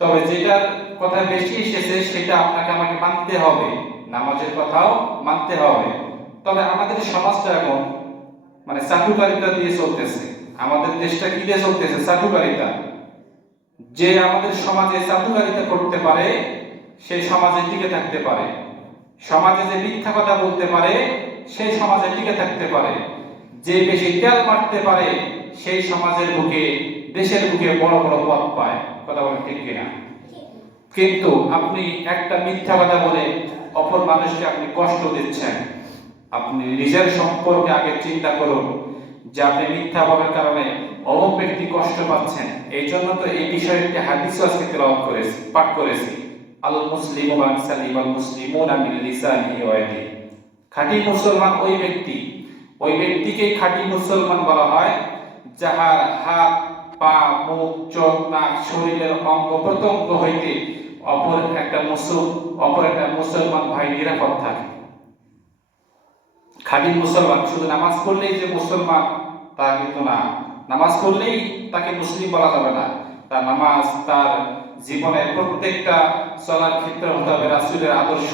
তবে যেটার কথা বেশি এসেছে সেটা আপনাকে আমাকে মানতে হবে, নামাজের কথাও মানতে হবে। তবে আমাদের সমাজটা এখন চাটুকারিতা দিয়ে চলতেছে। আমাদের দেশটা কি দিয়ে চলতেছে? চাটুকারিতা। যে আমাদের সমাজে চাটুকারিতা করতে পারে সেই সমাজে টিকে থাকতে পারে। সমাজে যে মিথ্যা কথা বলতে পারে সেই সমাজে টিকে থাকতে পারে। যে বেশি তেল মারতে পারে সেই সমাজের বুকে, দেশের বুকে বড় বড় পদ পায়। কথা বলেন ঠিক কিনা? কিন্তু আপনি একটা মিথ্যা কথা বলে অপর মানুষকে আপনি কষ্ট দিচ্ছেন। আপনি নিজের সম্পর্কে আগে চিন্তা করুন যে আপনি মিথ্যা বলার কারণে অমুক ব্যক্তি কষ্ট পাচ্ছেন। এই জন্য তো এই বিষয়ে একটি হাদিসও আজকে তেলাওয়াত করেছি, পাঠ করেছি। আল মুসলিমু মান সালিমাল মুসলিমুনা মিন লিসানিহি ওয়া ইয়াদিহি। খাঁটি মুসলমান ওই ব্যক্তিকেই খাঁটি মুসলমান বলা হয় যাহার হাত, পা, মুখ, চোখ, নাক, শরীরের অঙ্গ প্রত্যঙ্গ হইতে অপর একটা মুসলমান ভাই নিরাপদ থাকে। খাঁটি মুসলমান শুধু নামাজ পড়লেই যে মুসলমান তা কিন্তু না। নামাজ পড়লেই তাকে মুসলিম বলা যাবে না। তার নামাজ, তার জীবনের প্রত্যেকটা চলার ক্ষেত্রে হতে হবে রাসূলের আদর্শ,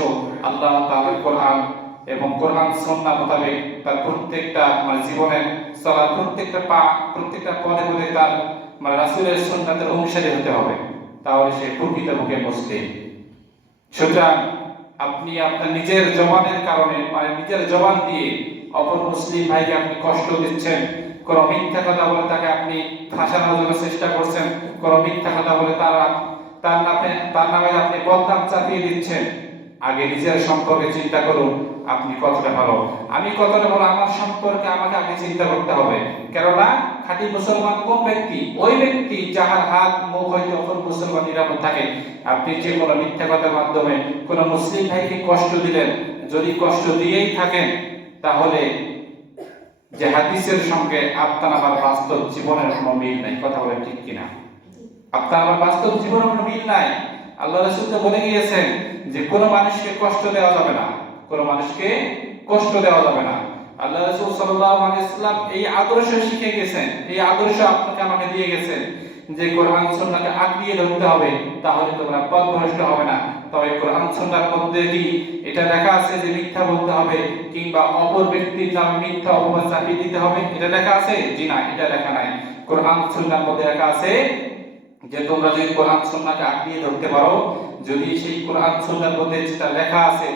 আল্লাহ তাআলার কোরআন এবং কোরআন সুন্নাহ মোতাবেক তার প্রত্যেকটা জীবনের চলার প্রত্যেকটা পদে পদে তার রাসূলের সুন্নাতের অনুসারী হতে হবে। তাহলে সে প্রকৃতপক্ষে মুসলিম। সুতরাং আপনি আপনার নিজের জবানের কারণে নিজের জবান দিয়ে অপর মুসলিম ভাইকে আপনি কষ্ট দিচ্ছেন। কোন মিথ্যা কথা বলে তাকে আপনি ফাঁসানোর জন্য চেষ্টা করছেন। কোন মিথ্যা কথা বলে তার নামে আপনি বদনাম চাপিয়ে দিচ্ছেন। আগে নিজের সম্পর্কে চিন্তা করুন আপনি কতটা ভালো, আমি কতটা ভালো। আমার সম্পর্কে আমাকে আগে চিন্তা করতে হবে। কেননা খাঁটি মুসলমান কোন ব্যক্তি? ওই ব্যক্তি যাহার হাত, মুখ হইতে অপর মুসলমান নিরাপদ থাকে। আপনি যে কোনো মিথ্যা কথার মাধ্যমে কোনো মুসলিম ভাইকে কষ্ট দিলেন, যদি কষ্ট দিয়েই থাকেন, তাহলে যে হাদিসের সঙ্গে আপনার আমার বাস্তব জীবনের কোনো মিল নাই। কথা বলেন ঠিক কিনা? আপনার আমার বাস্তব জীবনের কোনো মিল নাই। আল্লাহ রাসূল তো বলে গিয়েছেন যে কোনো মানুষকে কষ্ট দেওয়া যাবে না, কোনো মানুষকে কষ্ট দেওয়া যাবে না। আল্লাহ রাসূল সাল্লাল্লাহু আলাইহি ওয়াসাল্লাম এই আদর্শ শিখে গেছেন, এই আদর্শ আপনাকে আমাকে দিয়ে গেছেন যে কোরআন সুন্নাহকে আঁকড়িয়ে ধরতে হবে, তাহলে তোমরা পথভ্রষ্ট হবে না। তবে কোরআন সুন্নাহর মধ্যে কি এটা লেখা আছে যে মিথ্যা বলতে হবে কিংবা অপর ব্যক্তির নামে মিথ্যা অপবাদ চাপিয়ে দিতে হবে? এটা লেখা আছে? জি না, এটা লেখা নাই। কোরআন সুন্নাহর মধ্যে লেখা আছে যে তোমরা যদি কোরআন সুন্নাহকে আঁকড়িয়ে ধরতে পারো, যদি সেই কোরআন সুন্নাহর মধ্যে যেটা লেখা আছে,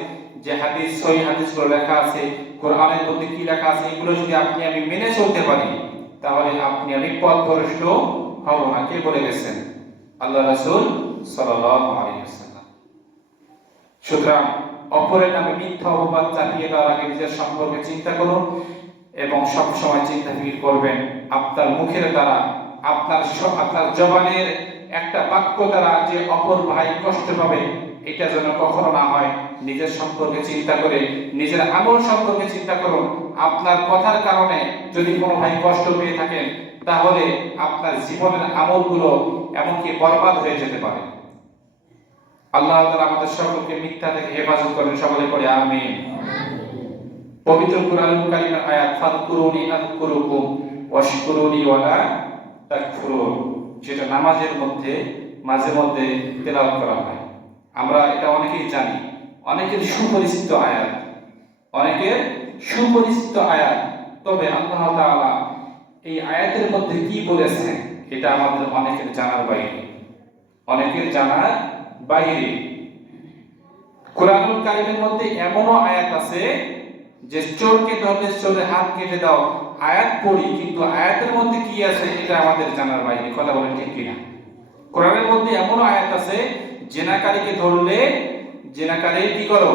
যে হাদিস, সহিহ হাদিসগুলো লেখা আছে, কোরআনের মধ্যে কি লেখা আছে, এগুলো যদি আপনি আমি মেনে চলতে পারি, তাহলে আপনি আমি পথভ্রষ্ট হব না। কে বলে গেছেন? আল্লাহ রাসূল সাল্লাল্লাহু আলাইহি ওয়াসাল্লাম। সুতরাং অপরের নামে মিথ্যা অপবাদ চাপিয়ে দেওয়ার আগে নিজের সম্পর্কে চিন্তা করুন এবং সব সময় চিন্তা ফিকির করবেন আপনার মুখের দ্বারা, আপনার জবানের একটা বাক্য দ্বারা যে অপর ভাই কষ্ট পাবে, এটা যেন কখনো না হয়। নিজের সম্পর্কে চিন্তা করে, নিজের আমল সম্পর্কে চিন্তা করুন। আপনার কথার কারণে যদি কোনো ভাই কষ্ট পেয়ে থাকেন, তাহলে আপনার জীবনের আমলগুলো এমনকি বরবাদ হয়ে যেতে পারে। আল্লাহ তাআলা আমাদের সকলকে মিথ্যা থেকে হেফাজত করেন। সকলে পড়ে আমিন। পবিত্র কুরআনুল কারীমের আয়াত, ফাযকুরুনি আযকুরুকুম ওয়াশকুরুনি ওয়ালা তাকফুরুন, যেটা নামাজের মধ্যে মাঝে মধ্যে তেলাওয়াত করা হয়। আমরা এটা অনেকেই জানি, অনেকের সুপরিচিত আয়াত। তবে আল্লাহ তাআলা এই আয়াতের মধ্যে কি বলেছেন এটা আমাদের অনেকের জানার বাইরে। কুরআনুল কারীমের মধ্যে এমনও আয়াত আছে যে চোরকে ধরলে চোরের হাত কেটে দাও, আয়াত পড়ি, কিন্তু আয়াতের মধ্যে কি আছে এটা আমাদের জানার বাইরে। কথা বলেন ঠিক কিনা? কোরআনের মধ্যে এমনও আয়াত আছে জিনাকারীকে ধরলে জিনাকারী কি করো?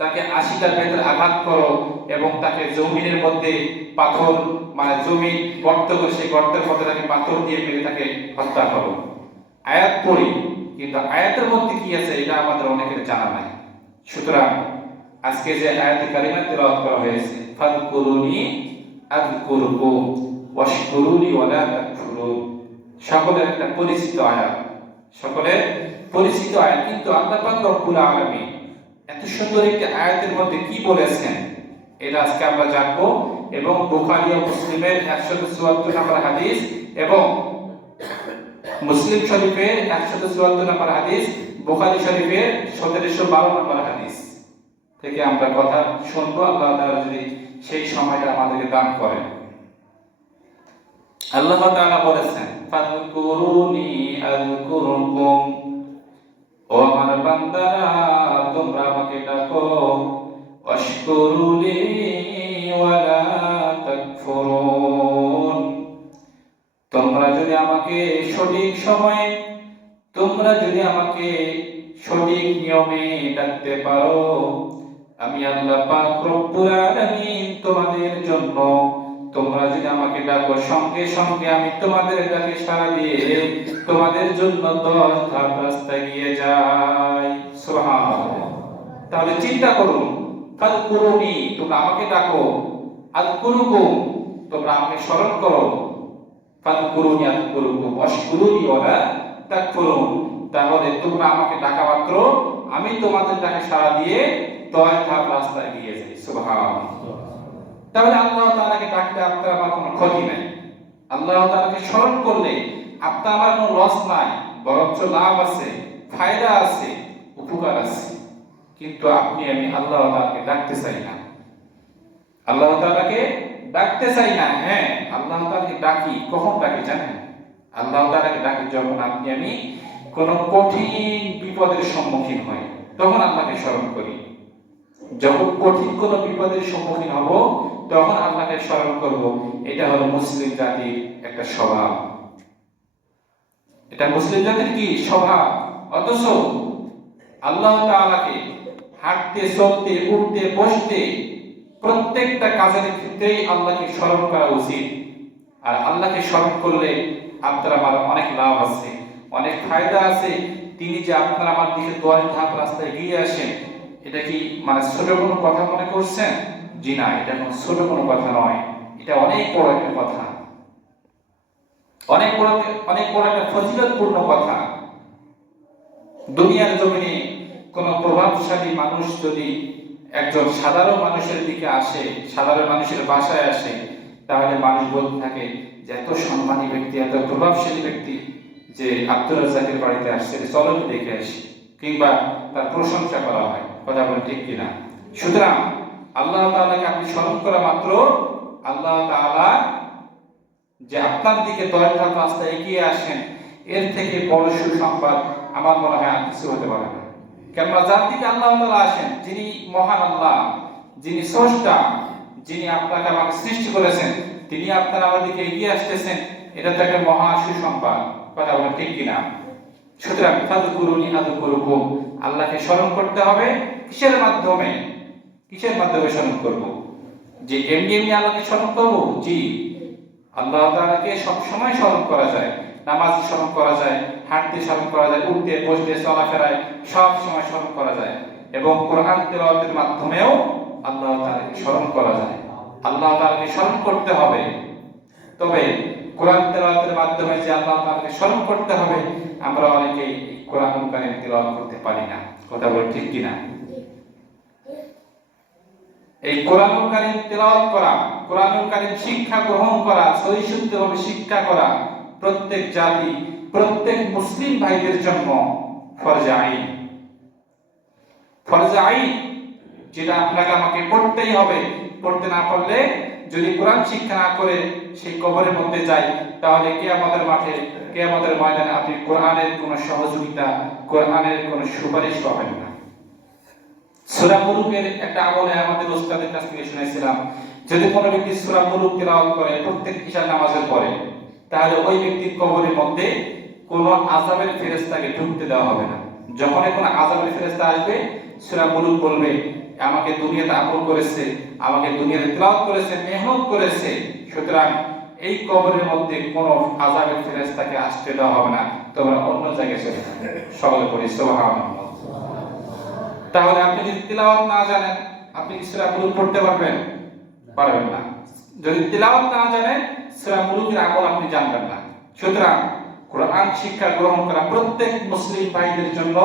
তাকে ৮০টা বেতের আঘাত করো এবং তাকে জমিনের মধ্যে পাথর, জমি গর্ত করে সেই গর্তের মধ্যে তাকে পাথর দিয়ে মেরে তাকে হত্যা করো। আয়াত পড়ি, কিন্তু আয়াতের মধ্যে কি আছে এটা আমাদের অনেকের জানা নাই। সুতরাং আজকে যে আয়াতে কারিমা তেলাওয়াত করা হয়েছে, ফাযকুরুনি আযকুরুকুম ওয়াশকুরুনি ওয়ালা তাকফুরুন, সকলের একটা পরিচিত আয়াত। কিন্তু আল্লাহ পাক রব্বুল আলামিন এত সুন্দর একটি আয়াতের মধ্যে কি বলেছেন এটা আজকে আমরা জানবো। এবং বুখারী ও মুসলিমের ১৭৪ নম্বর হাদিস এবং মুসলিম শরীফের 174 নম্বর হাদিস, বুখারী শরীফের 1712 নম্বর হাদিস থেকে আমরা কথা শুনবো। আল্লাহ তাআলা যদি সেই সময়টা আমাদেরকে দান করেন। আল্লাহ তাআলা বলেছেন, ফাযকুরুনি আযকুরুকুম, ও আমার বান্দারা তোমরা আমাকে ডাকো, ওয়াশকুরুলি ওয়ালা তাকফুরুন, তোমরা যদি আমাকে সঠিক সময়ে, তোমরা যদি আমাকে সঠিক নিয়মে ডাকতে পারো, আমি আল্লাহ পাক রব্বুল আলামিন তোমাদের জন্য, তোমরা যদি আমাকে ডাকো সঙ্গে সঙ্গে আমি তোমাদের ডাকে সাড়া দিয়ে তোমাদের জন্য 10 ধাপ রাস্তা গিয়ে যাই। সুবহানাল্লাহ। তাহলে চিন্তা করুন, ফাযকুরুনি, তোমরা আমাকে ডাকো, আযকুরুকুম, তোমরা আমাকে স্মরণ করো, ফাযকুরুনি আযকুরুকুম ওয়াশকুরুনি ওয়ালা তাকফুরুন, তাহলে তোমরা আমাকে ডাকা মাত্র আমি তোমাদের ডাকে সাড়া দিয়ে 10 ধাপ রাস্তা গিয়ে যাই। সুবহানাল্লাহ। তাহলে আল্লাহ তাআলাকে ডাকলে আপনার আমার কোনো ক্ষতি নাই, আল্লাহ তাআলাকে স্মরণ করলে আপনার আমার কোনো লস নাই, বরঞ্চ লাভ আছে, ফায়দা আছে, উপকার আছে। কিন্তু আপনি আমি আল্লাহ তাআলাকে ডাকতে চাই না, আল্লাহ তাআলাকে ডাকতে চাই না। হ্যাঁ, আল্লাহ তাআলাকে ডাকি, কখন ডাকি জানেন? আল্লাহ তাআলাকে ডাকি যখন আপনি আমি কোনো কঠিন বিপদের সম্মুখীন হই, তখন আল্লাহকে স্মরণ করি। যখন কঠিন কোনো বিপদের সম্মুখীন হব তখন আল্লাহকে স্মরণ করব। এটা হলো মুসলিম জাতির একটা স্বভাব, এটা মুসলিম জাতির কি স্বভাব। অথচ আল্লাহ তাআলাকে হাঁটতে, চলতে, উঠতে, বসতে, প্রত্যেকটা কাজের ক্ষেত্রেই আল্লাহকে স্মরণ করা উচিত। আর আল্লাহকে স্মরণ করলে আপনার আমার অনেক লাভ আছে, অনেক ফায়দা আছে। তিনি যে আপনার আমার দিকে 10 ধাপ রাস্তায় এগিয়ে আসেন, এটা কি মানে ছোট কোনো কথা মনে করছেন? জি না, এটা কোনো ছোট কোনো কথা নয়, এটা অনেক বড় একটা কথা, অনেক বড় একটা ফজিলতপূর্ণ কথা। দুনিয়ার জমিনে কোন প্রভাবশালী মানুষ যদি একজন সাধারণ মানুষের দিকে আসে, সাধারণ মানুষের বাসায় আসে, তাহলে মানুষ বলতে থাকে যে এত সম্মানী ব্যক্তি, এত প্রভাবশালী ব্যক্তি যে আব্দুর রাজ্জাকের বাড়িতে আসছে, চলো দেখে আসি, কিংবা তার প্রশংসা করা হয়। কথা বলে ঠিক কিনা? সুতরাং আল্লাহ তাআলাকে আপনি স্মরণ করা মাত্র আল্লাহ তাআলা যে আপনার দিকে 10 ধাপ রাস্তা এগিয়ে আসেন, এর থেকে বড় সুসংবাদ আমার মনে হয় আর কিছু হতে পারে না। কেননা যার দিকে আল্লাহ তাআলা আসেন, যিনি মহান আল্লাহ, যিনি স্রষ্টা, যিনি আপনাকে আমাকে সৃষ্টি করেছেন, তিনি আপনার আমার দিকে এগিয়ে আসতেছেন, এটা তো একটা মহা সুসংবাদ। কথা বলে ঠিক কিনা? সুতরাং ফাযকুরুনি আযকুরুকুম, আল্লাহকে স্মরণ করতে হবে। কিসের মাধ্যমে? কিসের মাধ্যমে স্মরণ করব? যে এমনি আল্লাহকে স্মরণ করব? জি, আল্লাহ তাআলাকে সব সময় স্মরণ করা যায়, নামাজে স্মরণ করা যায়, হাঁটতে স্মরণ করা যায়, উঠতে, বসতে, চলাফেরায় সব সময় স্মরণ করা যায়। এবং কোরআন তেলাওয়াতের মাধ্যমেও আল্লাহ তাআলাকে স্মরণ করা যায়। আল্লাহ তাআলাকে স্মরণ করতে হবে। তবে কোরআন তেলাওয়াতের মাধ্যমে যে আল্লাহ তাআলাকে স্মরণ করতে হবে, আমরা অনেকেই কোরআনুল কারীম তেলাওয়াত করতে পারি না। কথা বলে ঠিক কিনা? এই কোরআনুল কারীম তেলাওয়াত করা, কোরআনুল কারীম শিক্ষা গ্রহণ করা, সহিষ্ণুভাবে শিক্ষা করা প্রত্যেক জাতি, প্রত্যেক মুসলিম ভাইদের জন্য ফরজে আইন। ফরজে আইন, যেটা আপনাকে আমাকে পড়তেই হবে। পড়তে না পারলে, যদি কোরআন শিক্ষা না করে সেই কবরের মধ্যে যাই, তাহলে কিয়ামতের মাঠে, কিয়ামতের ময়দানে আপনি কোরআনের কোনো সহযোগিতা, কোরআনের কোনো সুপারিশ পাবেন না। সূরা মুলুকের একটা আমলে আমাদের ওস্তাদের কাছ থেকে শুনেছিলাম, যদি কোনো ব্যক্তি সূরা মুলুক তেলাওয়াত করে প্রত্যেক ইশার নামাজের পরে, তাহলে ওই ব্যক্তির কবরের মধ্যে কোনো আযাবের ফেরেশতাকে ঢুকতে দেওয়া হবে না। যখন কোনো আযাবের ফেরেশতা আসবে, সূরা মুলুক বলবে, আমাকে দুনিয়াতে আমল করেছে, আমাকে দুনিয়াতে তেলাওয়াত করেছে, মেহনত করেছে, সুতরাং এই কবরের মধ্যে কোনো আযাবের ফেরেশতাকে আসতে দেওয়া হবে না, তোমরা অন্য জায়গায় চলে যাবে। সকলে পড়ি সুবহানাল্লাহ। তাহলে আপনি যদি তিলাওয়াত না জানেন, আপনি কি সূরা মুলুক পড়তে পারবেন? পারবেন না। যদি তিলাওয়াত না জানেন, সূরা মুলুকের আমল আপনি জানবেন না। সুতরাং কোরআন শিক্ষা গ্রহণ করা প্রত্যেক মুসলিম ভাইদের জন্য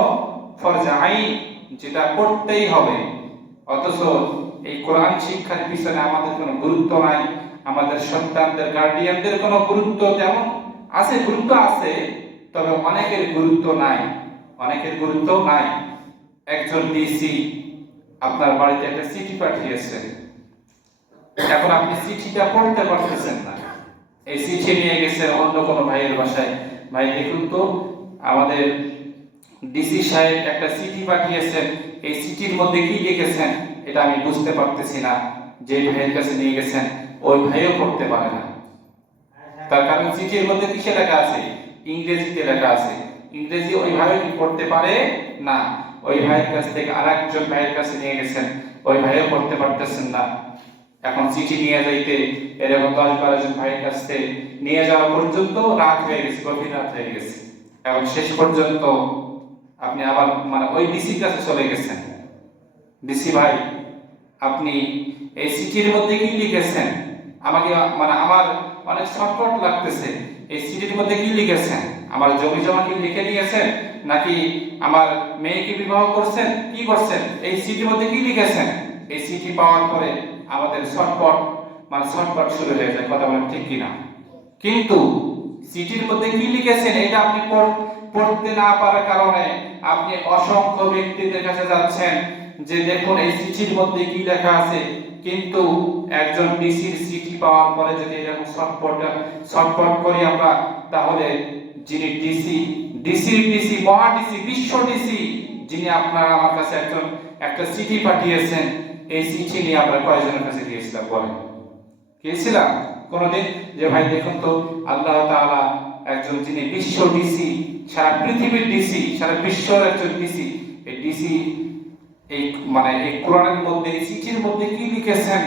ফরজে আইন, যেটা পড়তেই হবে। অথচ এই কোরআন শিক্ষার পিছনে আমাদের কোনো গুরুত্ব নাই, আমাদের সন্তানদের, গার্ডিয়ানদের কোনো গুরুত্ব তেমন আছে, গুরুত্ব আছে, তবে অনেকের গুরুত্ব নাই, অনেকের গুরুত্ব নাই। একজন ডিসি আপনার বাড়িতে একটা চিঠি পাঠিয়েছে, এখন আপনি চিঠিটা পড়তে পারতেছেন না, এই চিঠি নিয়ে গেছে অন্য কোনো ভাইয়ের বাসায়, ভাই দেখুন তো আমাদের ডিসি সাহেব একটা চিঠি পাঠিয়েছেন, এই চিঠির মধ্যে কি লিখেছেন এটা আমি বুঝতে পারতেছি না। যে ভাইয়ের কাছে নিয়ে গেছেন ওই ভাইও পড়তে পারে না, তার কারণ চিঠির মধ্যে কিসে লেখা আছে? ইংরেজিতে লেখা আছে, ইংরেজি ওই ভাই কি পড়তে পারে না। ওই ভাইয়ের কাছ থেকে আরেকজন ভাইয়ের কাছে নিয়ে গেছেন, ওই ভাইও পড়তে পারতেছেন না। এখন চিঠি নিয়ে যাইতে এরকম 10-12 জন ভাইয়ের কাছে নিয়ে যাওয়া পর্যন্ত রাত হয়ে গেছে, গভীর রাত হয়ে গেছে। এবং শেষ পর্যন্ত আপনি আবার ওই ডিসির কাছে চলে গেছেন, ডিসি ভাই আপনি এই চিঠির মধ্যে কি লিখেছেন আমাকে, আমার অনেক ছটফট লাগতেছে, এই চিঠির মধ্যে কি লিখেছেন? আমার জমি জমা কি লিখে নিয়েছেন, নাকি আমার মেয়েকে বিবাহ করছেন, কি করছেন? এই চিঠির মধ্যে কি লিখেছেন? এই চিঠি পাওয়ার পরে আমাদের ছটফট শুরু হয়ে যায়, কথা বলেন ঠিক কিনা? কিন্তু চিঠির মধ্যে কি লিখেছেন এটা আপনি পড়তে না পারার কারণে আপনি অসংখ্য ব্যক্তিদের কাছে যাচ্ছেন যে দেখুন এই চিঠির মধ্যে কি লেখা আছে। কিন্তু একজন ডিসির চিঠি পাওয়ার পরে যদি এরকম ছটফট করি আমরা, তাহলে যিনি ডিসি মহা ডিসি বিশ্ব ডিসি, যিনি আপনারা আমার কাছে একটা চিঠি পাঠিয়েছেন, এই চিঠি নিয়ে আমরা কয়জনের কাছে গিয়েছিলাম বলেন? গিয়েছিলাম কোনদিন যে ভাই দেখুন তো আল্লাহ তাআলা একজন যিনি বিশ্ব ডিসি, সারা পৃথিবীর ডিসি, সারা বিশ্বের একজন ডিসি, এই ডিসি এই এই কোরআনের মধ্যে এই চিঠির মধ্যে কি লিখেছেন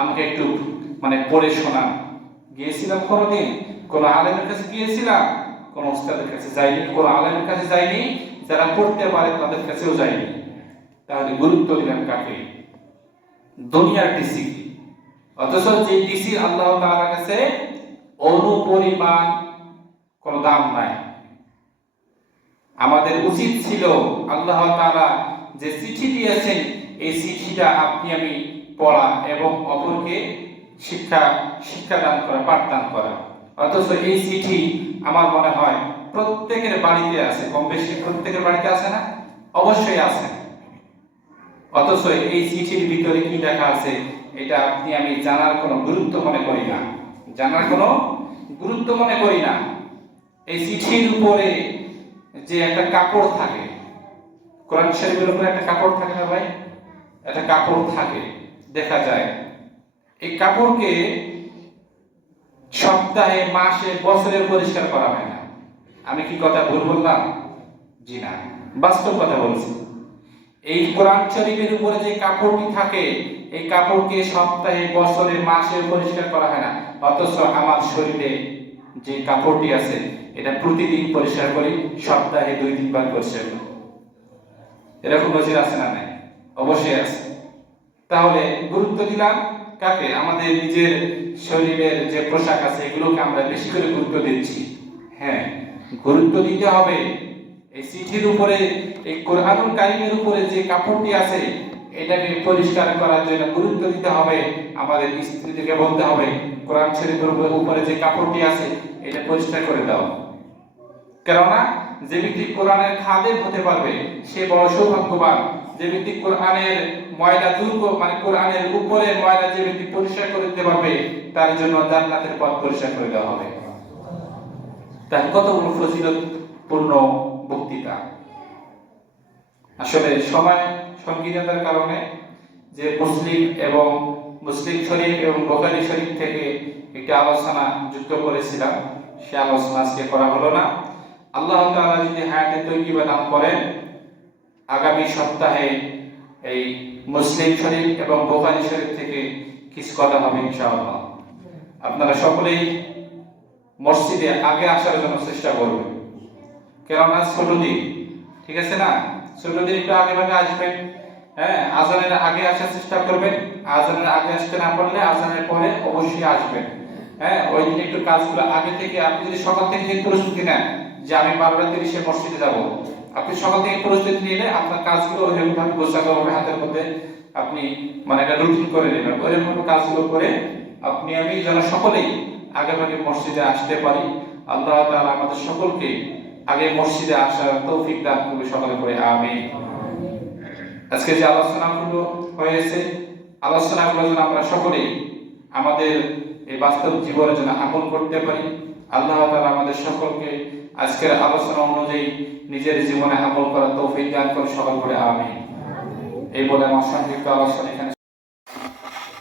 আমাকে একটু পড়ে শোনান। গিয়েছিলাম কোনদিন? কোন আলেমের কাছে গিয়েছিলাম? কোন ওস্তাদের কাছে যাইনি, কোন আলেমের কাছে যাইনি, যারা পড়তে পারে তাদের কাছেও যাইনি। তাহলে গুরুত্ব দিলাম কাকে? দুনিয়ার ডিসি। অথচ যে ডিসি আল্লাহ তাআলার কাছে অনুপরিমাণ কোন দাম নাই। আমাদের উচিত ছিল আল্লাহ তাআলা যে চিঠি দিয়েছেন এই চিঠিটা আপনি আমি পড়া এবং অপরকে শিক্ষা দান করা, পাঠদান করা। অথচ এই চিঠি আমার মনে হয় প্রত্যেকের বাড়িতে আছে, কম বেশি প্রত্যেকের বাড়িতে আছে না? অবশ্যই আছে। অথচ এই চিঠির ভিতরে কি লেখা আছে এটা আপনি আমি জানার কোনো গুরুত্ব মনে করি না, জানার কোনো গুরুত্ব মনে করি না। এই চিঠির উপরে যে একটা কাপড় থাকে, কোরআন শরীফের উপরে একটা কাপড় থাকে না ভাই? একটা কাপড় থাকে, দেখা যায়। এই কাপড়কে সপ্তাহে, মাসে, বছরে পরিষ্কার করা হয় না। আমি কি কথা ভুল বললাম? জি না, বাস্তব কথা বলছি। এই কোরআন শরীফের উপরে যে কাপড়টি থাকে, এই কাপড়কে সপ্তাহে, বছরে, মাসে পরিষ্কার করা হয় না। অথচ আমার শরীরে যে কাপড়টি আছে এটা প্রতিদিন পরিষ্কার করি, সপ্তাহে 2-3 বার পরিষ্কার করি। এরকম নজির আছে না? নাই? অবশ্যই আছে। তাহলে গুরুত্ব দিলাম কাকে? আমাদের নিজের শরীরের যে পোশাক আছে এগুলোকে আমরা বেশি করে গুরুত্ব দিচ্ছি। হ্যাঁ, গুরুত্ব দিতে হবে। এই চিঠির উপরে, এই কোরআনুল কারীমের উপরে যে কাপড়টি আছে এটাকে পরিষ্কার করার জন্য গুরুত্ব দিতে হবে। আমাদের স্ত্রীদেরকে বলতে হবে কোরআন শরীফের উপরে যে কাপড়টি আছে এটা পরিষ্কার করে দাও। কেননা যে ব্যক্তি কোরআনের খাদেম হতে পারবে সে বড় সৌভাগ্যবান। যে ব্যক্তি কোরআনের ময়লা দূর কোরআনের উপরে ময়লা যে ব্যক্তি পরিষ্কার করে দিতে পারবে তার জন্য জান্নাতের পথ পরিষ্কার করে দেওয়া হবে। তার কত বড় ফজিলতপূর্ণ বক্তৃতা। আসলে সময় সংকীর্ণতার কারণে যে মুসলিম শরীফ এবং বুখারী শরীফ থেকে একটি আলোচনা যুক্ত করেছিলাম, সে আলোচনা আজকে করা হলো না। আল্লাহ তাআলা যদি হায়াতে তৈয়্যিবা দান করেন, আগামী সপ্তাহে এই মুসলিম শরীফ এবং বুখারী শরীফ থেকে কিছু কথা হবে ইনশাআল্লাহ। আপনারা সকলেই মসজিদে আগে আসার জন্য চেষ্টা করবেন, কেননা ছোট দিন, ঠিক আছে না? ছোট দিন একটু আগে ভাগে আসবেন। হ্যাঁ, আজানের আগে আসার চেষ্টা করবেন। আজানের আগে আসতে না পারলে আজানের পরে অবশ্যই আসবেন। হ্যাঁ, ওই দিন একটু কাজগুলো আগে থেকে, আপনি যদি সকাল থেকে প্রস্তুতি নেন যে আমি 12:30 মসজিদে যাব, আপনি সকাল থেকে প্রস্তুতি নিলে আপনার কাজগুলো ওইরকমভাবে গোছানো হবে, হাতের মধ্যে আপনি একটা রুটিন করে নেবেন। ওইরকম কাজগুলো করে আপনি আমি যেন সকলেই আগে ভাগে মসজিদে আসতে পারি। আল্লাহ তাআলা আমাদের সকলকে আগে মসজিদে আসার তৌফিক দান করবে, সকলে করে আমিন। আজকে যে আলোচনাগুলো হয়েছে, আলোচনাগুলো যেন আমরা সকলেই আমাদের এই বাস্তব জীবনে যেন আমল করতে পারি। আল্লাহ তাআলা আমাদের সকলকে আজকের আলোচনা অনুযায়ী নিজের জীবনে আমল করার তৌফিক দান করে, সকল করে আমিন। এই বলে আমার সংক্ষিপ্ত আলোচনা এখানে।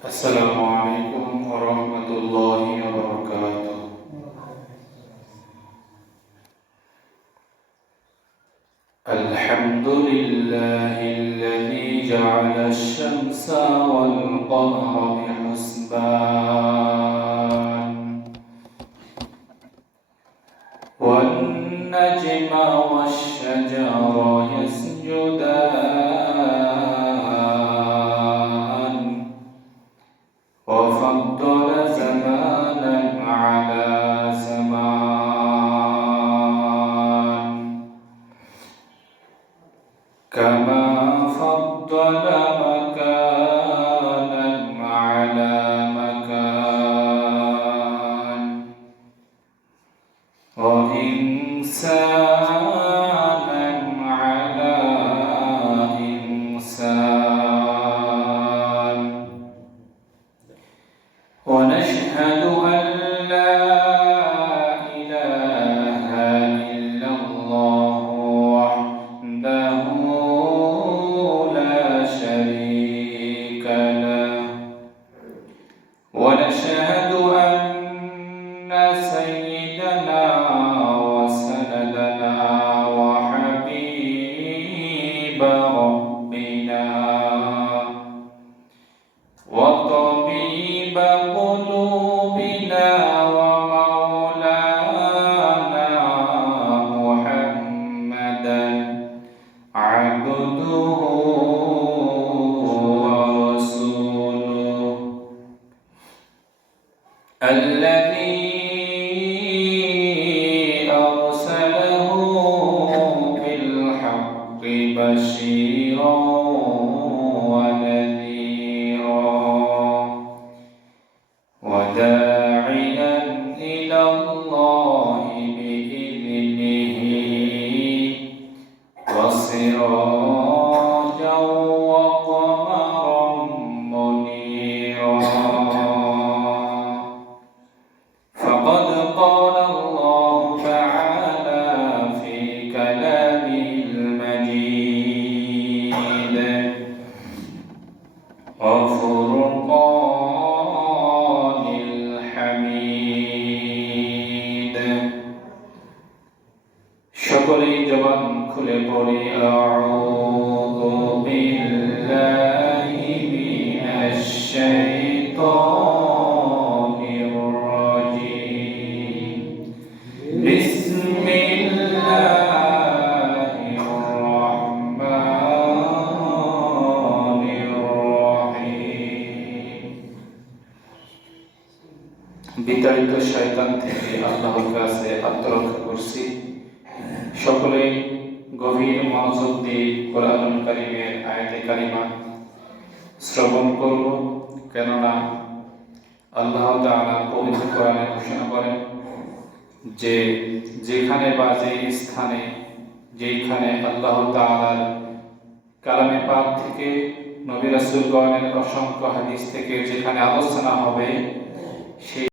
আসসালামু আলাইকুম ওয়া রাহমাতুল্লাহি ওয়া বারাকাতুহু। الحمد لله الذي جعل الشمس والقمر بحسبان والنجم والشجر يسجدان وفضل زمانا على زمان كما فضل مكانا على مكان وإنسانا على إنسان ونشهد أن لا إله إلا الله وحده لا شريك له ونشهد أن سيدنا وسندنا وحبيب ربنا وطبيب قلوبنا ومولانا محمدا عبده ورسوله الذي أرسله بالحق بشيرا ونذيرا وداعيا إلى الله بإذنه وسراجا وقمرا منيرا. فقد قال الله تعالى في كلامه المجيد وفرقان الحميد. সকলেই জবান খুলে পড়ি আউযু বিল্লাহি মিনাশ শাইতানির রাজীম। বিসমিল্লাহির রাহমানির রাহিম। বিতাড়িত শয়তান থেকে আল্লাহর কাছে আত্মরক্ষা করছি। সকলেই গভীর মনোযোগ দিয়ে কোরআনুল কারীমের আয়াতে কারিমা শ্রবণ করব, কেননা আল্লাহ তাআলা পবিত্র কোরআনে ঘোষণা করেন যে যেখানে বা যে স্থানে যেখানে আল্লাহ তাআলার কালামে পাক থেকে নবী রাসূলগণের অসংখ্য হাদিস থেকে যেখানে আলোচনা হবে সেই